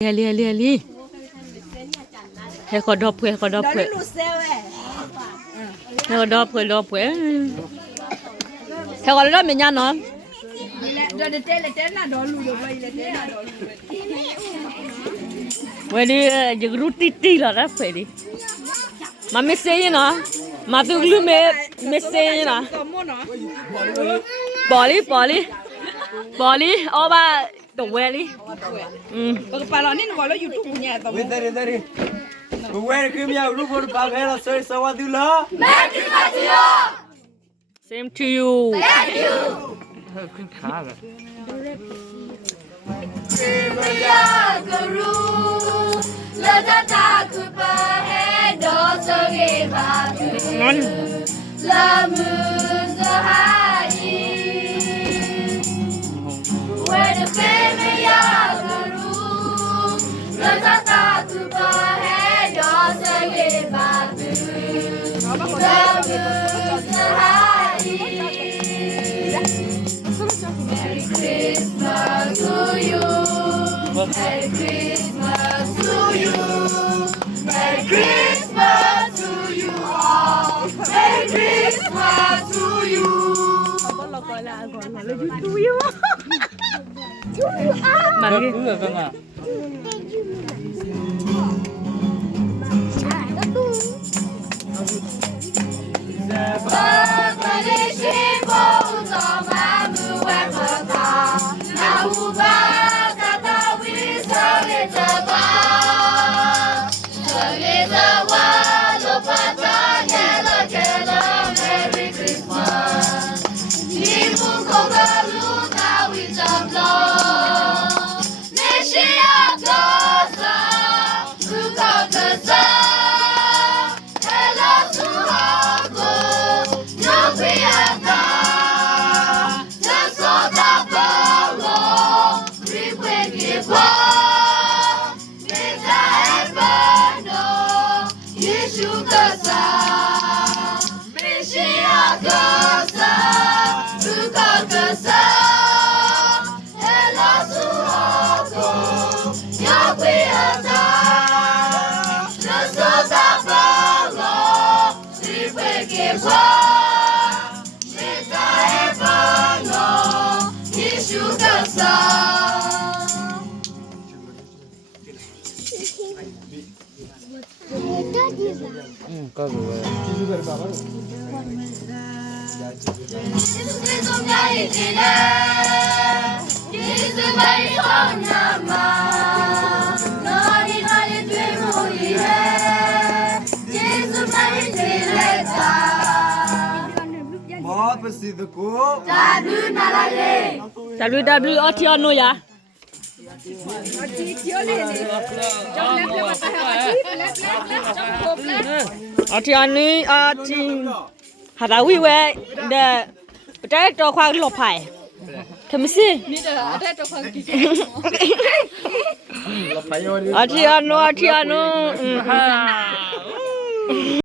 Ali. He có đọc quê. He có đọc quê. He có đọc mình nha nó. Vậy đi giờ rút tít là ra phải đi. Mà mình xem nó. Mà tôi lúc mình xem nó. Bỏ đi. Ô ba đồ quê đi. Para ni ngolo YouTube punya to. Dari. Bukan kimia lupa pakai saya sawadillah. Same to you. Thank you. Guru, ladata kupa hai dosa ke bagu. Lamu zahai. When kimia guru, ladata kupa hai dosa ke bagu. Lamu zahai. Merry Christmas to you. Merry Christmas to you. Merry Christmas to you all. Merry Christmas to you. बहुत प्रसिद्ध को WW Otiano ya. Otiano Hadawi we the trái cho khoa lột phải. Thầm si. Otiano.